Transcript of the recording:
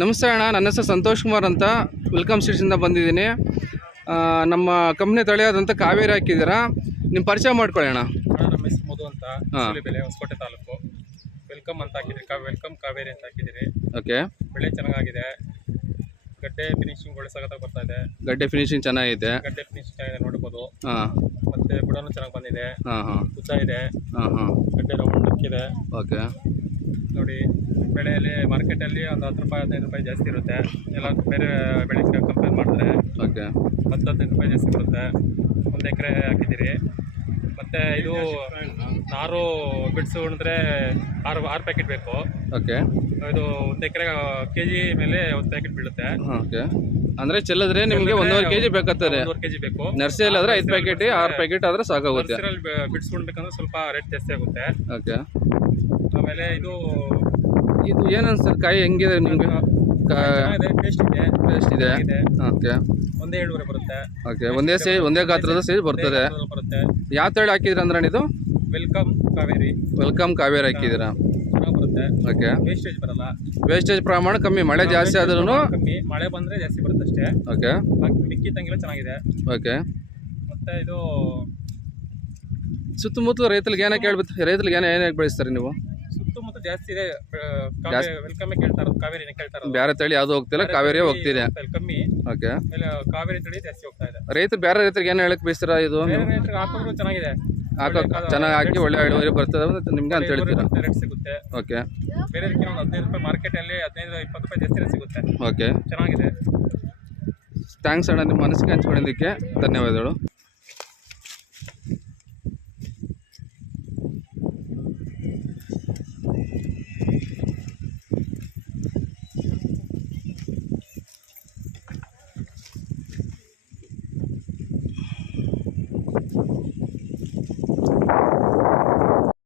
ನಮಸ್ತೆ ಅಣ್ಣ, ನನ್ನ ಹೆಸರು ಸಂತೋಷ್ ಕುಮಾರ್ ಅಂತ. ವೆಲ್ಕಮ್ ಸೀಡ್ಸಿಂದ ಬಂದಿದ್ದೀನಿ. ನಮ್ಮ ಕಂಪ್ನಿ ತಳಿಯಾದಂಥ ಕಾವೇರಿ ಹಾಕಿದ್ದೀರಾ, ನಿಮ್ಮ ಪರಿಚಯ ಮಾಡ್ಕೊಳ್ಳಿ ಅಣ್ಣ. ನಮ್ಮ ಹೆಸರು ಮಧು ಅಂತ, ಬೆಲೆ ಹೊಸಕೋಟೆ ತಾಲೂಕು. ವೆಲ್ಕಮ್ ಅಂತ ಹಾಕಿದ್ರಿ, ವೆಲ್ಕಮ್ ಕಾವೇರಿ ಅಂತ ಹಾಕಿದಿರಿ. ಓಕೆ, ಬೆಳೆ ಚೆನ್ನಾಗಿದೆ. ಗಡ್ಡೆ ಫಿನಿಶಿಂಗ್ ಒಳ್ಳೆ ಸಗತ್ತಾಗಿ ಬರ್ತಾ ಇದೆ. ಗಡ್ಡೆ ಫಿನಿಶಿಂಗ್ ಚೆನ್ನಾಗಿದೆ. ಗಡ್ಡೆ ಫಿನಿಶಿಂಗ್ ಚೆನ್ನಾಗಿದೆ, ನೋಡ್ಬೋದು. ಹಾಂ, ಮತ್ತೆ ಬುಡನೂ ಚೆನ್ನಾಗಿ ಬಂದಿದೆ. ಉದ್ದ ಇದೆ. ಗಡ್ಡೆ ರೌಂಡ್ ಇದೆ. ಓಕೆ, ನೋಡಿ, ಬೆಳೆಯಲ್ಲಿ ಮಾರ್ಕೆಟಲ್ಲಿ ಒಂದು 10 ರೂಪಾಯಿ 15 ರೂಪಾಯಿ ಜಾಸ್ತಿ ಇರುತ್ತೆ. ಎಲ್ಲ ಬೇರೆ ಬೆಳೆಗೆ ಕಂಪೇರ್ ಮಾಡಿದ್ರೆ ಓಕೆ 10-15 ರೂಪಾಯಿ ಜಾಸ್ತಿ ಬರುತ್ತೆ. 1 ಎಕರೆ ಹಾಕಿದ್ದೀರಿ. ಮತ್ತು ಇದು ನಾರು ಬಿಡಿಸು ಉಣಿದ್ರೆ 6 ಪ್ಯಾಕೆಟ್ ಬೇಕು. ಓಕೆ, ಇದು 1 ಎಕರೆ ಕೆಜಿ ಮೇಲೆ 1 ಪ್ಯಾಕೆಟ್ ಬೀಳುತ್ತೆ. ಓಕೆ, ಅಂದರೆ ಚೆಲ್ಲಿದ್ರೆ ನಿಮಗೆ 1.5 kg ಬೇಕಾಗ್ತದೆ. 1.5 kg ಬೇಕು. ನರ್ಸರಿಯಲ್ಲಿ ಆದರೆ 5 ಪ್ಯಾಕೆಟ್ 6 ಪ್ಯಾಕೆಟ್ ಆದರೆ ಸಾಕಾಗುತ್ತೆ. ನರ್ಸರಿಯಲ್ಲಿ ಬಿಡಿಸ್ಕೊಳ್ಬೇಕಂದ್ರೆ ಸ್ವಲ್ಪ ರೇಟ್ ಜಾಸ್ತಿ ಆಗುತ್ತೆ. ಓಕೆ, ಆಮೇಲೆ ಇದು ಏನು ಅನ್ಸುತ್ತೆ, ಕಾಯಿ ಹೆಂಗಿದೆ ನಿಮಗೆ? ಟೇಸ್ಟ್ ಇದೆ. ಓಕೆ, 1.7 ಬರುತ್ತೆ. ಓಕೆ, ಒಂದೇ ಗಾತ್ರದ ಸೈಜ್ ಬರ್ತದೆ. ಯಾವ ತಳಿ ಹಾಕಿದ್ರಿ ಅಂದ್ರೆ ಇದು? ವೆಲ್ಕಮ್ ಕಾವೇರಿ. ವೆಲ್ಕಮ್ ಕಾವೇರಿ ಹಾಕಿದ್ದೀರಾ? ಚೆನ್ನಾಗಿ ಬರುತ್ತೆ. ಓಕೆ, ವೇಸ್ಟೇಜ್ ಬರಲ್ಲ. ವೇಸ್ಟೇಜ್ ಪ್ರಮಾಣ ಕಮ್ಮಿ, ಮಳೆ ಜಾಸ್ತಿ ಆದ್ರೂ ಕಮ್ಮಿ, ಮಳೆ ಬಂದರೆ ಜಾಸ್ತಿ ಬರುತ್ತೆ ಅಷ್ಟೇ. ಓಕೆ, ಮಿಕ್ಕಿ ತಂಗಿಲ್ಲ ಚೆನ್ನಾಗಿದೆ. ಓಕೆ, ಮತ್ತು ಇದು ಸುತ್ತಮುತ್ತಲು ರೈತರಿಗೆ ಏನಕ್ಕೆ ಹೇಳ್ಬೇಕು, ರೈತರಿಗೆ ಏನಕ್ಕೆ ಬೆಳೆಸ್ತಾರೆ ನೀವು? ಸುತ್ತಮುತ್ತ ಜಾಸ್ತಿ ಇದೆ. ವೆಲ್ಕಮ್ಮೇ ಕೇಳ್ತಾ ಇರೋದು, ಕಾವೇರಿನೇ ಕೇಳ್ತಾ ಇರೋದು. ಬೇರೆ ತಳಿ ಯಾವುದು ಹೋಗ್ತಿಲ್ಲ, ಕಾವೇರಿಯೇ ಹೋಗ್ತಿದೆ. ಕಮ್ಮಿ. ಓಕೆ, ಕಾವೇರಿ ತಳಿ ಜಾಸ್ತಿ ಹೋಗ್ತಾ ಇದೆ. ರೈತರು ಬೇರೆ ರೈತರಿಗೆ ಏನು ಹೇಳಕ್ ಬಯಸ್ತೀರಾ? ಇದು ರೈತರಿಗೆ ಹಾಕೋದು ಚೆನ್ನಾಗಿದೆ. ಚೆನ್ನಾಗಿ ಹಾಕಿ ಒಳ್ಳೆ ಇಳುವರಿ ಬರ್ತದೆ ಅಂತ ನಿಮ್ಗೆ ಅಂತ ಹೇಳ್ತೀರಾ? ರೇಟ್ ಸಿಗುತ್ತೆ. ಓಕೆ, ಬೇರೆದಕ್ಕೆ ಒಂದು 15 ರೂಪಾಯಿ, ಮಾರ್ಕೆಟಲ್ಲಿ 15-20 ರೂಪಾಯಿ ಜಾಸ್ತಿ ರೇಟ್ ಸಿಗುತ್ತೆ. ಓಕೆ, ಚೆನ್ನಾಗಿದೆ. ಥ್ಯಾಂಕ್ಸ್ ಅಣ್ಣ, ನಿಮ್ಮ ಮನಸ್ಸಿಗೆ ಹಂಚ್ಕೊಂಡಿದ್ದಕ್ಕೆ ಧನ್ಯವಾದಗಳು.